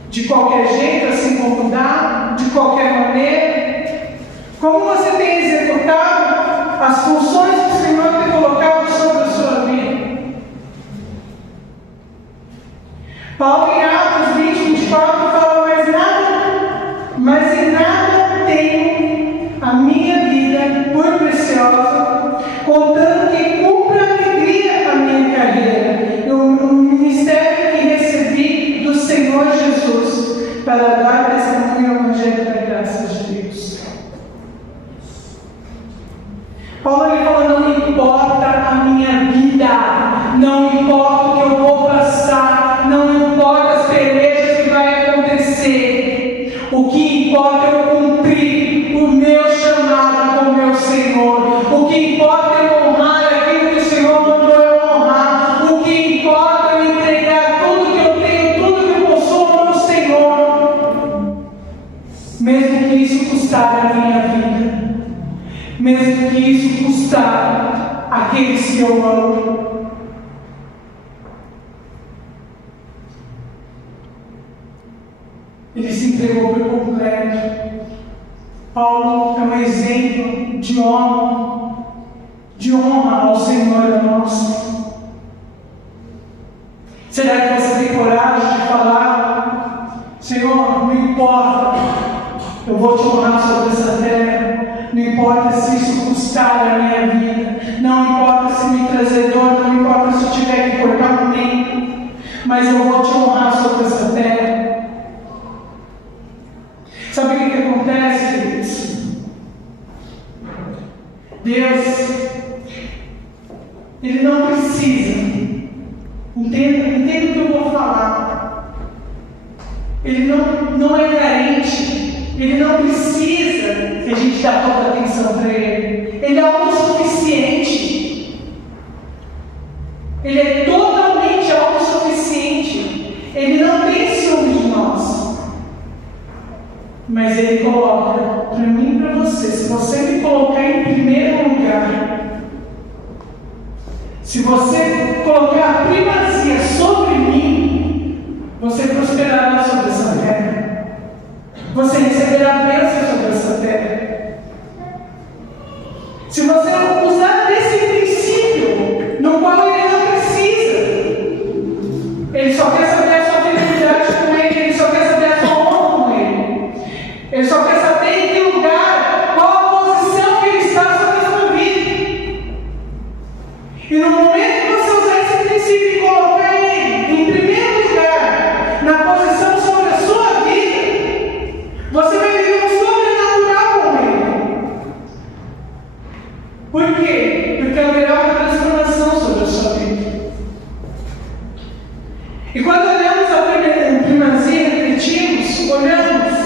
De qualquer jeito, assim como dá? De qualquer maneira? Como você tem executado as funções que o Senhor tem colocado sobre a sua vida? Paulo, em Atos 20, 24, fala: mas em nada tenho a minha vida por preciosa, contando que cumpra alegria a minha carreira, o ministério que recebi do Senhor Jesus, para dar testemunho ao Evangelho da graça de Deus. Paulo, ele fala: não importa a minha vida, não importa o que eu vou passar, não importa as pelejas que vai acontecer, o que importa é eu cumprir o meu chamado com o meu Senhor, o que importa é eu honrar aquilo que o Senhor mandou eu honrar, o que importa é eu entregar tudo que eu tenho, tudo que eu possuo ao meu Senhor, mesmo que isso custar a minha vida, mesmo que isso custar aqueles que eu amo. Ele se entregou por completo. Paulo é um exemplo de honra ao Senhor nosso. Será que você tem coragem de falar: Senhor, não importa, eu vou te honrar sobre essa terra, não importa se isso custar a minha vida, não importa se me trazer dor, não importa se eu tiver que cortar um membro, mas eu vou te honrar sobre essa terra. Sabe o que acontece, queridos? Deus, Ele não precisa, entenda o que eu vou falar, Ele não é carente, Ele não precisa que a gente dê toda a atenção para Ele, Ele é autossuficiente, Ele é totalmente autossuficiente, Ele não tem ciúme de nós. Mas Ele coloca para mim e para você: se você me colocar em primeiro lugar, se você colocar a primazia sobre mim, você prosperará sobre essa terra, você receberá bênção sobre essa terra. Se você usar desse princípio, no qual Ele não precisa, Ele só quer saber a sua fidelidade com Ele, Ele só quer saber a sua honra com Ele, Ele só quer saber em que lugar, qual a posição que Ele está sobre a sua vida. E no momento que você usar esse princípio e colocar Ele em primeiro lugar, na posição sobre a sua vida, você vai viver um sobrenatural com Ele. Por quê? Porque haverá uma transformação sobre a sua vida. E quando olhamos a primazia, refletimos, olhamos,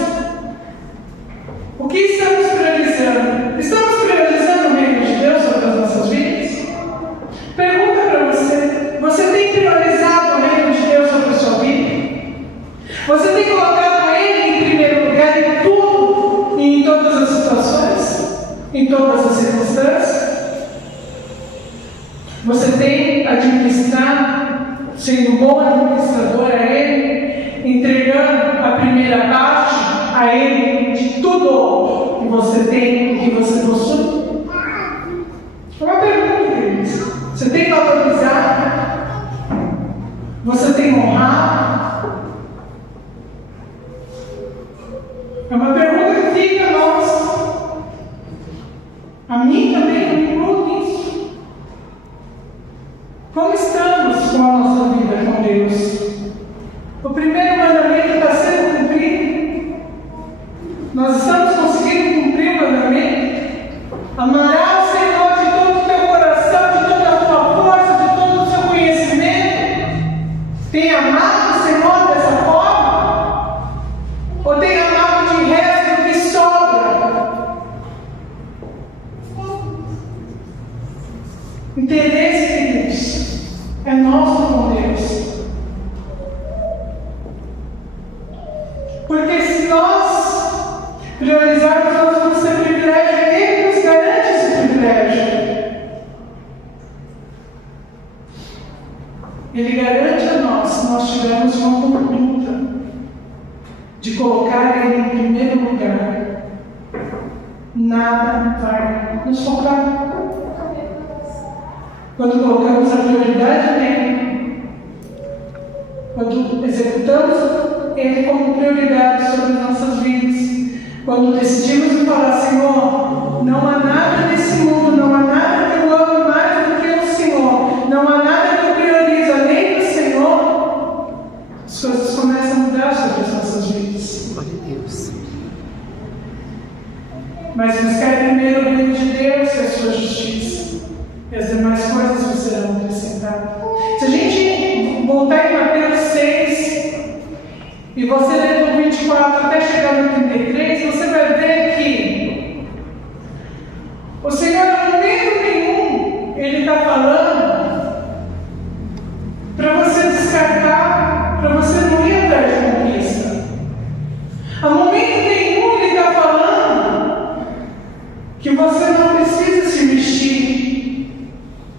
o que estamos priorizando? Estamos priorizando o reino de Deus sobre as nossas vidas? Pergunta para você: você tem priorizado o reino de Deus sobre a sua vida? Você tem colocado Ele em primeiro lugar em tudo e em todas as situações? Em todas as circunstâncias? Você tem administrado, sendo um bom administrador a Ele, entregando a primeira parte a Ele de tudo que você tem, que você possui? É uma pergunta, queridos. Você tem valorizado? Você tem honrado? É uma pergunta que fica a nós. A mim também, eu me incluo nisso. Como estamos com a nossa vida com Deus? O primeiro mandamento está sendo cumprido? Nós estamos conseguindo cumprir o mandamento? Amarás o Senhor de todo o teu coração, de toda a tua força, de todo o seu conhecimento? Tem amado o Senhor dessa forma? Ou tem amado interesse, queridos, é nosso com Deus. Porque se nós priorizarmos, nós vamos ter privilégio, Ele nos garante esse privilégio. Ele garante a nós, se nós tivermos uma conduta de colocar Ele em primeiro lugar, nada vai nos focar. Quando colocamos a prioridade nele, quando executamos Ele como prioridade sobre as nossas vidas, quando decidimos falar, Senhor, não há nada nesse mundo, não há nada que eu amo mais do que o Senhor, não há nada que eu priorizo além do Senhor, as coisas começam a mudar sobre as nossas vidas. Glória a Deus. Mas buscar primeiro o reino de Deus e a sua justiça, e as demais coisas vos serão acrescentadas. Se a gente voltar em Mateus 6, e você ler do 24 até chegar no 33, você vai ver que o Senhor, em momento nenhum, Ele está falando para você descartar, para você não ir atrás de conquista. A momento nenhum Ele está falando que você não precisa se vestir,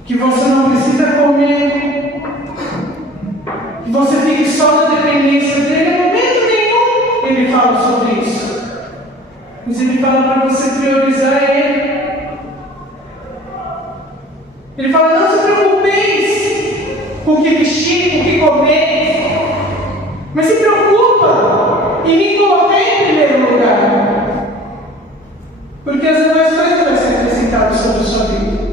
que você não precisa comer, que você fique só na dependência dele. Em momento nenhum Ele fala sobre isso. Mas Ele fala para você priorizar Ele. Ele fala, não se preocupeis com o que vestir, com o que comer, mas se preocupa em me colocar em primeiro lugar, porque as demais coisas vão ser acrescentadas sobre a sua vida.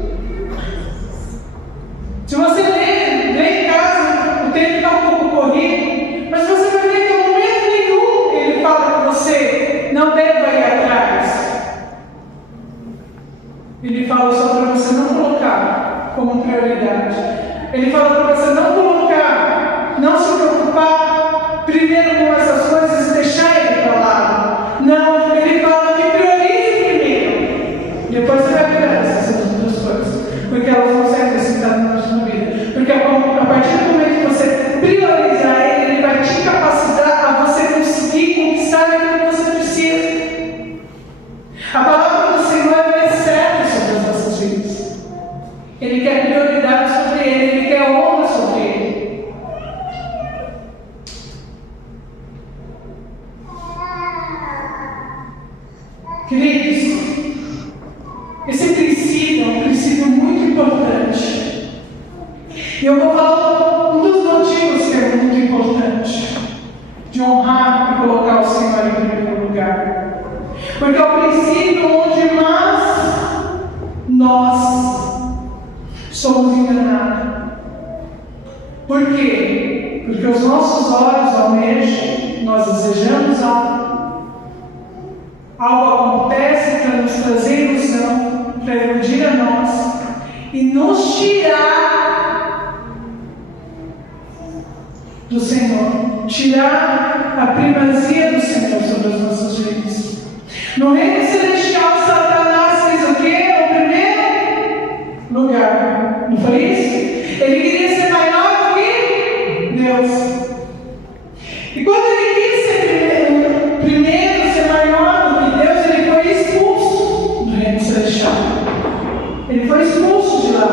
Se você lê em casa, o tempo está um pouco corrido, mas você vai ver que em momento nenhum Ele fala que você não deva ir atrás. Ele fala só para você não colocar como prioridade. Ele fala para você não colocar, não se preocupar primeiro com essas coisas e deixar Ele para lá. Não, Ele fala que priorize primeiro. Depois você vai pegar essas outras coisas, porque elas vão ser acrescentadas na sua vida. Porque a partir do momento que você priorizar Ele, Ele vai te capacitar a você conseguir conquistar aquilo que você precisa. A palavra do Senhor é certa sobre as nossas vidas. Ele quer prioridade sobre Ele quer honra sobre Ele. Queridos, esse princípio é um princípio muito importante. E eu vou falar um dos motivos que é muito importante de honrar e colocar o Senhor em primeiro lugar. Porque é o princípio onde mais nós somos enganados. Por quê? Porque os nossos olhos almejam, nós desejamos algo acontece para nos trazer ilusão, para iludir a nós e nos tirar do Senhor, tirar a primazia do Senhor sobre as nossas vidas. No reino celestial, Satanás fez o quê? O primeiro lugar. Não foi isso? Ele queria ser maior do que Deus. E quando ele quis ser primeiro, ser maior do que Deus, ele foi expulso do reino celestial. Ele foi expulso de lá.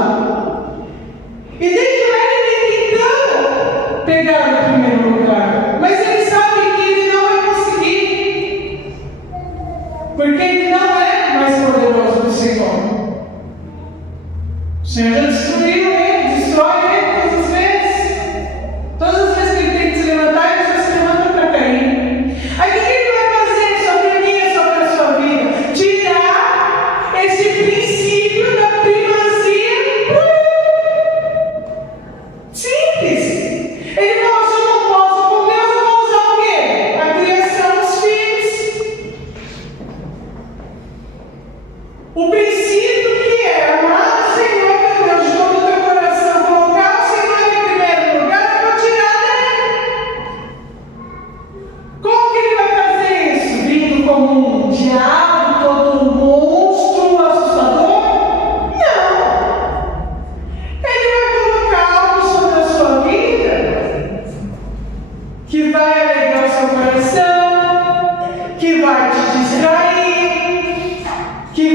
E desde lá ele tentou pegar o primeiro lugar. Mas ele sabe que ele não vai conseguir. Porque ele não é mais poderoso do Senhor. O Senhor já destruiu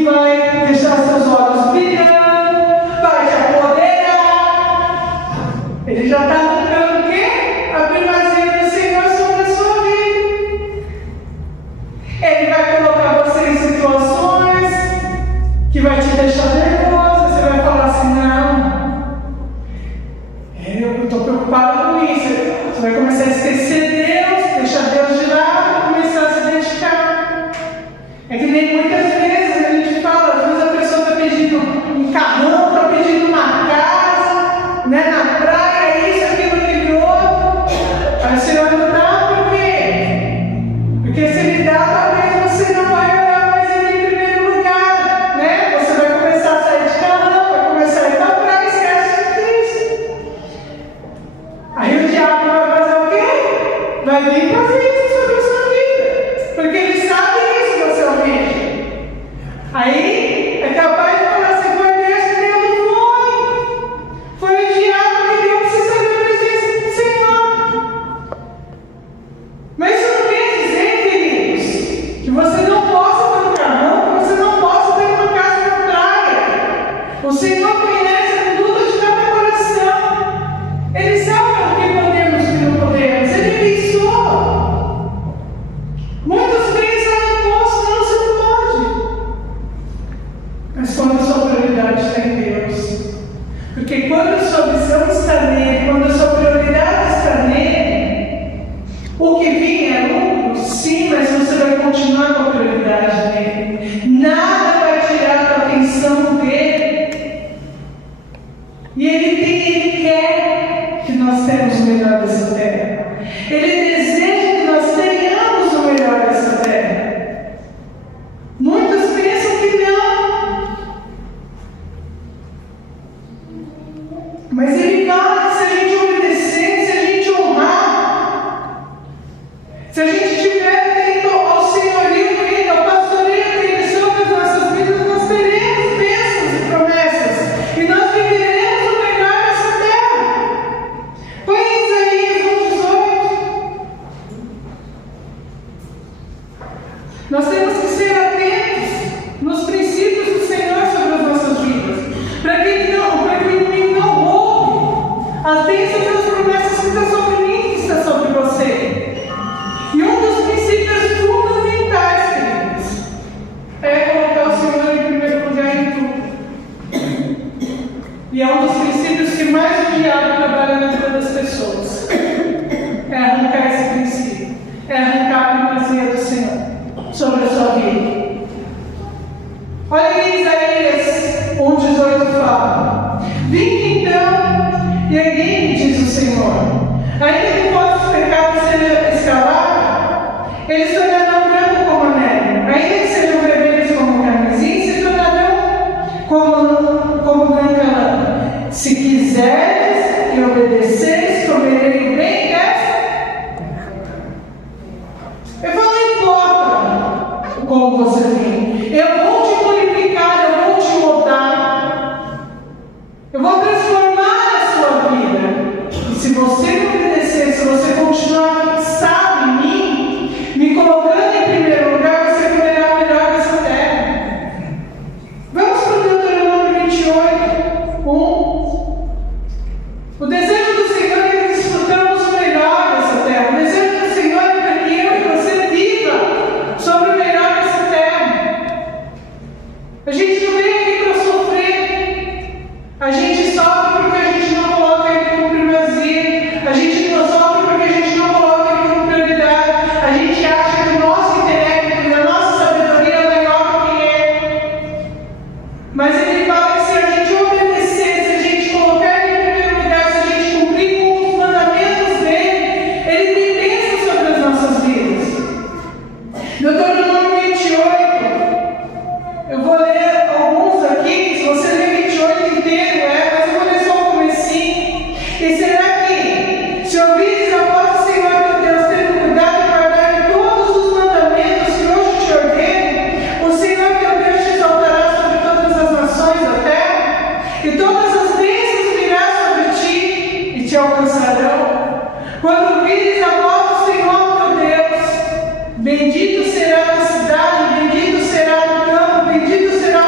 que vai deixar seus olhos brilhando, vai te apoderar. Ele já está buscando o quê? A primazia do Senhor sobre a sua vida. Ele vai colocar você em situações que vai te deixar nervosa. Você vai falar assim: não, eu estou preocupada com isso. Você vai começar a esquecer Deus, deixar Deus de lado e começar a se dedicar. É que nem muitas vezes a gente fala, às vezes a pessoa está pedindo um carrão, está pedindo uma casa, né, na praia, isso, aquilo, aquele outro. Aí o Senhor não dá, por quê? Porque se Ele dá, talvez você não vai olhar mais Ele em primeiro lugar, né? Você vai começar a sair de carrão, vai começar a ir para a praia e esquece de Cristo. Aí o diabo vai fazer o quê? Vai vir fazer isso sobre a sua vida, porque ele sabe isso do seu vídeo. Aí é capaz de falar assim: foi Deus que deu, não foi o diabo que deu para você sair da presença do Senhor. Mas isso não quer dizer, queridos, que você não possa ter um carrão, que você não possa ter uma casa na praia. O Senhor conhece a conduta de cada coração. Ele sabe o que podemos e o que não podemos. Ele pensou. Muitos pensam: não posso, não, você não pode. Mas quando a sua prioridade está em Deus, porque quando a sua visão está nele, quando a sua prioridade está nele, o que vinha é lucro, sim, mas você vai continuar com a prioridade nele. Nada vai tirar a atenção dele. E ele quer que nós tenhamos o melhor dessa terra. Ele deseja que nós tenhamos o melhor dessa terra. Muitos pensam que não. Mas Ele fala que se a gente obedecer, se a gente honrar, se a gente estiver atento ao senhorio dele, ao pastoreio dele sobre as nossas vidas, nós teremos bênçãos e promessas. E nós viveremos o melhor dessa terra. Põe em Isaías 1:18. Nós temos que ser atentos nos princípios do Senhor sobre as nossas vidas, para que o inimigo não roube as bênçãos e as promessas que estão sobre mim, que estão sobre você. E um dos princípios fundamentais, queridos, é colocar o Senhor em primeiro lugar em tudo. E é um dos princípios que mais o diabo trabalha na vida das pessoas. É arrancar esse princípio. É arrancar a primazia do Senhor sobre a sua vida. Olha que Isaías 1:18 fala: vinde então e erguei-me, diz o Senhor. Ainda que vossos pecados sejam escalados, eles se tornarão brancos como a neve. Ainda que sejam vermelhos como o carmesim, se tornarão como branca lã. Se quiseres e obedeceres, comerei o bem desta. Eu falo: não importa como você vem, eu vou te purificar, eu vou te moldar, eu vou transformar a sua vida. E se você me obedecer, se você continuar fixado em mim, me colocando em primeiro lugar, você comerá o melhor dessa terra. Vamos para o Deuteronômio 28:1. O desejo do Senhor é que desfrutamos o melhor dessa terra. O desejo do Senhor é para que eu e você viva sobre o melhor dessa terra. A gente não veio aqui para sofrer. A gente sofre porque a gente não coloca Ele como primazia. A gente não sofre porque a gente não coloca Ele como prioridade. A gente acha que o nosso intelecto e a nossa sabedoria é maior do que Ele. Mas Ele fala que se a gente obedecer, se a gente colocar Ele em primeiro lugar, se a gente cumprir com os mandamentos dEle, Ele tem bênção sobre as nossas vidas. Deuteronômio 28. Eu vou ler alguns aqui. Se você ler 28 inteiro, mas eu vou ler só o comecinho. E será que, se ouvires a voz do Senhor teu Deus, tendo cuidado de guardar todos os mandamentos que hoje te ordeno, o Senhor teu Deus te exaltará sobre todas as nações da terra, e todas as bênçãos virão sobre ti e te alcançarão. Quando ouvires a voz do Senhor teu Deus, bendito será a cidade, bendito será o campo, bendito será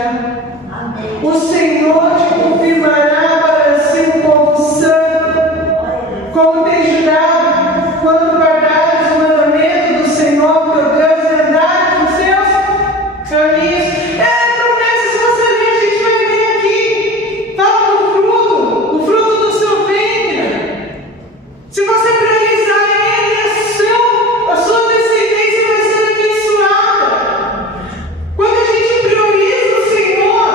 dirá. O Senhor te confirmará para ser um povo santo, como tem jurado, quando guardares o mandamento do Senhor teu Deus e andares nos seus caminhos. É promessa, se você ler, a gente vai ver aqui. Fala do fruto, o fruto do seu ventre. Se você priorizar ele, a sua descendência vai ser abençoada. Quando a gente prioriza o Senhor,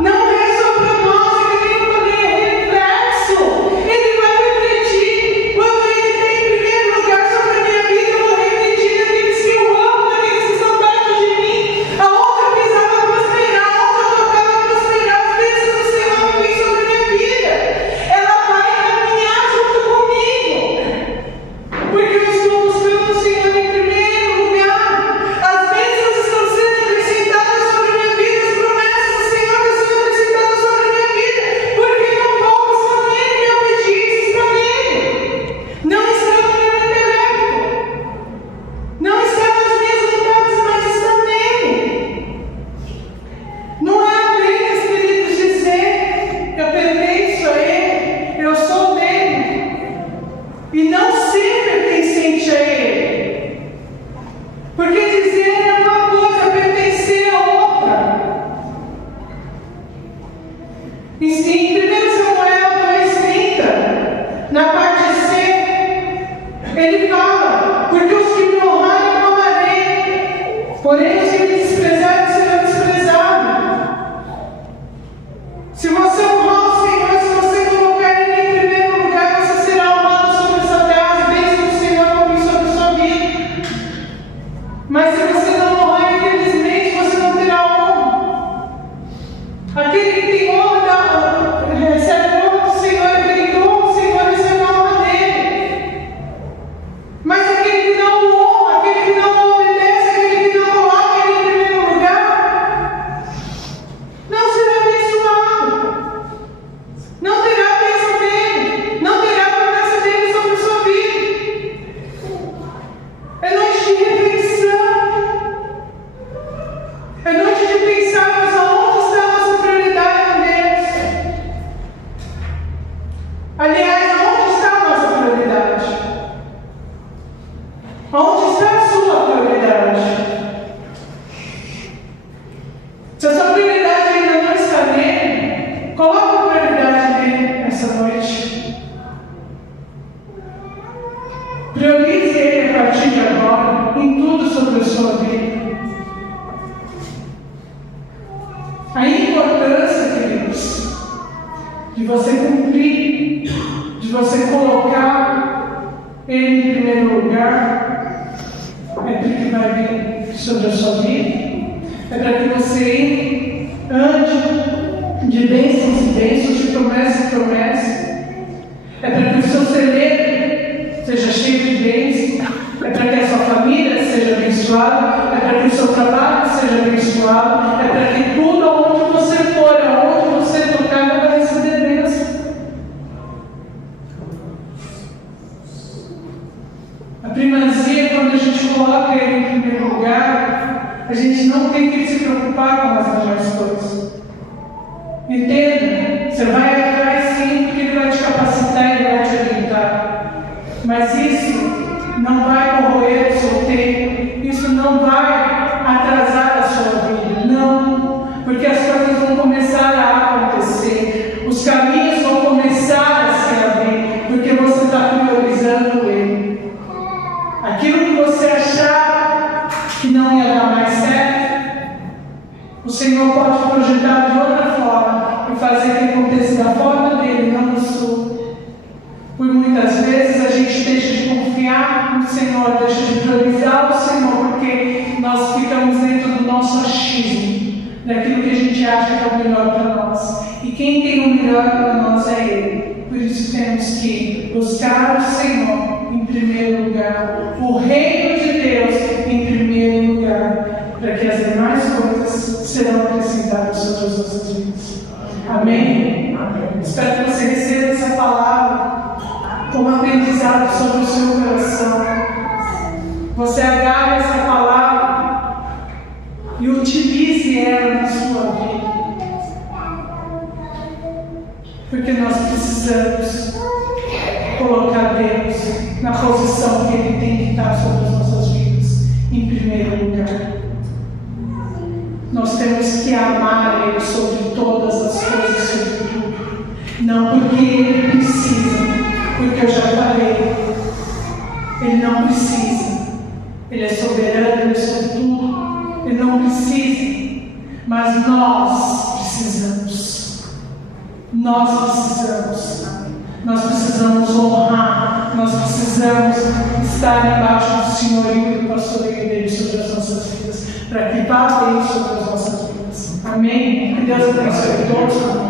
não é só para nós, ele tem um poder reflexo. Ele vai refletir. Quando ele tem em primeiro lugar sobre a minha vida, eu vou refletir naqueles que eu amo, naqueles que estão perto de mim. Aonde eu pisava prosperar, aonde eu tocava prosperar, as bênçãos do Senhor vêm sobre a minha vida. Ela vai caminhar junto comigo. Porque eu estou buscando o Senhor em primeiro lugar. As bênçãos estão sendo acrescentadas sobre a minha vida, as promessas do Senhor estão sendo acrescentadas sobre a minha vida. Porque não vou buscar nele, minha obediência está nele. Não está no meu intelecto. Não está nas minhas vontades, mas está nele. Não é apenas, queridos, dizer eu pertenço a ele, eu sou dele. E não ser pertencente a ele. Porque dizer é uma coisa, pertencer é outra. Em 1 Samuel 2,30, na parte C, ele fala: porque os que me honrarem, eu honrarei, porém os que me desprezarem serão desprezados. Se você honrar o Senhor, se você colocar ele em primeiro lugar, você será honrado sobre essa terra, as bênçãos do Senhor vão vir sobre a sua vida. Mas se você não honrar, infelizmente, você não terá honra. Aquele que tem honra, recebe a honra do Senhor, aquele que honra o Senhor, recebe a honra dele. Mas aquele que não honra, aquele que não obedece, aquele que não coloca ele em primeiro lugar, não será abençoado. Não terá a bênção dele, não terá a promessa dele sobre a sua vida. É noite de reflexão. É noite de pensarmos aonde está a nossa prioridade em Deus. Aliás, aonde está a nossa prioridade? Aonde está a sua prioridade? Se a sua prioridade ainda não está nele, coloque a prioridade nele essa noite. Priorize ele a partir de agora, em tudo sobre a sua vida. A importância, queridos, de você cumprir, de você colocar ele em primeiro lugar, é porque vai vir sobre a sua vida, é para que você ande de bênçãos em bênçãos, de promessa em promessa, é para que o seu celeiro seja cheio de bênçãos, é para que a sua família seja abençoada, é para que o seu trabalho seja abençoado, é para que tudo aonde você for, aonde você tocar, vai receber bênção. A primazia, quando a gente coloca ele em primeiro lugar, a gente não tem que se preocupar com as demais coisas. Entenda, você vai atrás sim, porque ele vai te capacitar, ele vai te orientar. Mas isso não vai corroer o seu tempo, isso não vai atrasar a sua vida, não, porque as coisas vão começar a acontecer, os caminhos vão começar a se abrir, porque você está priorizando ele. Aquilo que você achava que não ia dar mais certo, o Senhor pode projetar de outra forma e fazer que aconteça da forma dele, não da sua. Por muitas vezes a gente deixa de confiar no Senhor, deixa de priorizar o Senhor, porque nós ficamos dentro do nosso achismo, daquilo que a gente acha que é o melhor para nós. E quem tem o melhor para nós é Ele. Por isso temos que buscar o Senhor em primeiro lugar, o reino de Deus em primeiro lugar, para que as demais coisas serão acrescentadas sobre as nossas vidas. Amém? Amém. Espero que você receba essa palavra como aprendizado sobre o seu coração. Você agarre essa palavra e utilize ela na sua vida. Porque nós precisamos colocar Deus na posição que Ele tem que estar sobre as nossas vidas, em primeiro lugar. Nós temos que amar Ele sobre todas as coisas, sobre tudo. Não porque Ele precisa, porque eu já falei, Ele não precisa. Ele é soberano, Ele é sobre tudo. Ele não precisa, mas nós precisamos. Nós precisamos honrar, nós precisamos estar embaixo do senhorio e do pastoreio dele sobre as nossas vidas, para que vá bem sobre as nossas vidas. Amém? Que Deus abençoe todos.